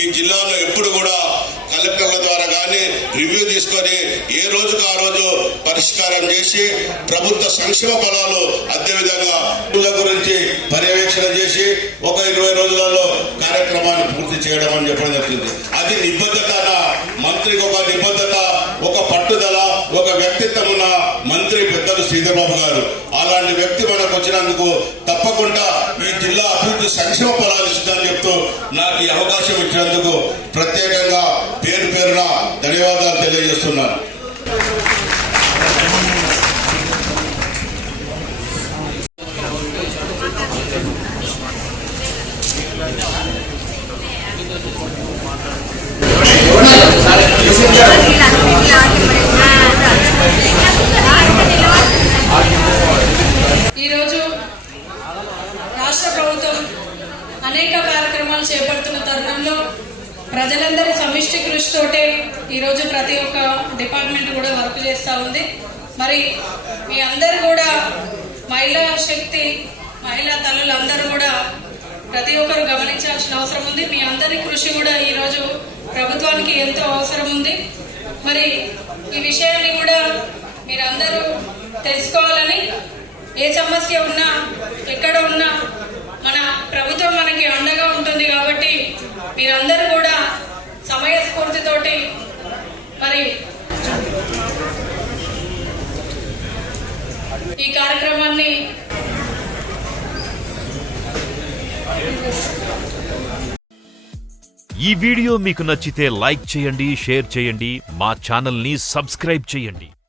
ఈ జిల్లాలో ఎప్పుడు కూడా కలెక్టర్ల ద్వారా కానీ రివ్యూ తీసుకొని ఏ రోజుకు ఆ రోజు పరిష్కారం చేసి ప్రభుత్వ సంక్షేమ ఫలాలు అదేవిధంగా గురించి పర్యవేక్షణ చేసి ఒక 20 రోజులలో కార్యక్రమాన్ని పూర్తి చేయడం అని చెప్పడం జరుగుతుంది. అది నిబద్ధత, మంత్రికి ఒక నిబద్ధత, ఒక పట్టుదల, ఒక వ్యక్తిత్వం ఉన్న మంత్రి పెద్దలు శ్రీధర్బాబు గారు. అలాంటి వ్యక్తి మనకు వచ్చినందుకు తప్పకుండా ఈ జిల్లా అభివృద్ధి సంక్షేమ ఫలాలు ఇస్తుందని చెప్తూ నాకు ఈ అవకాశం ఇచ్చినందుకు ప్రత్యేకంగా పేరు పేరున ధన్యవాదాలు తెలియజేస్తున్నాను. ఈరోజు రాష్ట్ర ప్రభుత్వం అనేక కార్యక్రమాలు చేపడుతున్న తరుణంలో ప్రజలందరి సమిష్టి కృషితోటే ఈరోజు ప్రతి ఒక్క డిపార్ట్మెంట్ కూడా వర్క్ చేస్తూ ఉంది. మరి మీ అందరు కూడా మహిళా శక్తి, మహిళా తల్లులు అందరూ కూడా ప్రతి ఒక్కరు గమనించాల్సిన అవసరం ఉంది. మీ అందరి కృషి కూడా ఈరోజు ప్రభుత్వానికి ఎంతో అవసరం ఉంది. మరి ఈ విషయాన్ని కూడా మీరందరూ తెలుసుకోవాలని, ఏ సమస్య ఉన్నా ఎక్కడ ఉన్నా మన ప్రభుత్వం మనకి అండగా ఉంటుంది కాబట్టి మీరందరూ కూడా సమయస్ఫూర్తితోటి మరి ఈ కార్యక్రమాన్ని ఈ వీడియో మీకు నచ్చితే లైక్ చేయండి, షేర్ చేయండి, మా ఛానల్ని సబ్స్క్రైబ్ చేయండి.